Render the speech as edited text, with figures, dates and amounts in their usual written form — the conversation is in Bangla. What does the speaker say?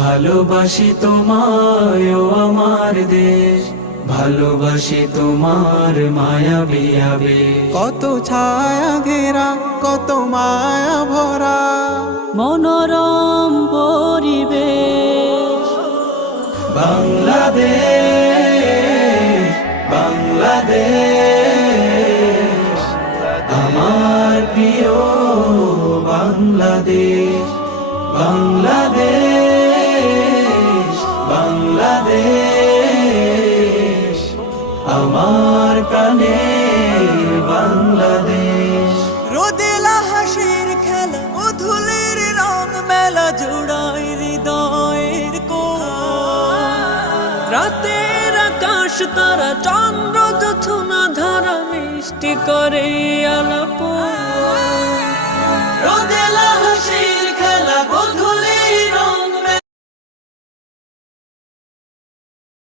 ভালোবাসি তোমায় ও আমার দেশ, ভালোবাসি তোমার মায়াবী আবেশ। কত ছায়া ঘেরা কত মায়া ভরা মনোরম পরিবেশ। বাংলাদেশ বাংলাদেশ আমার প্রিয় বাংলাদেশ। বাংলাদেশ বাংলাদেশ আমার প্রাণের বাংলাদেশ। রোদেলা হাসির খেলা ও ধুলির রং মেলা জোড়ায় হৃদয়ের রাতের আকাশ তারা চন্দ্র জোছনা ধারা মিষ্টি করে আলাপ। রোদেলা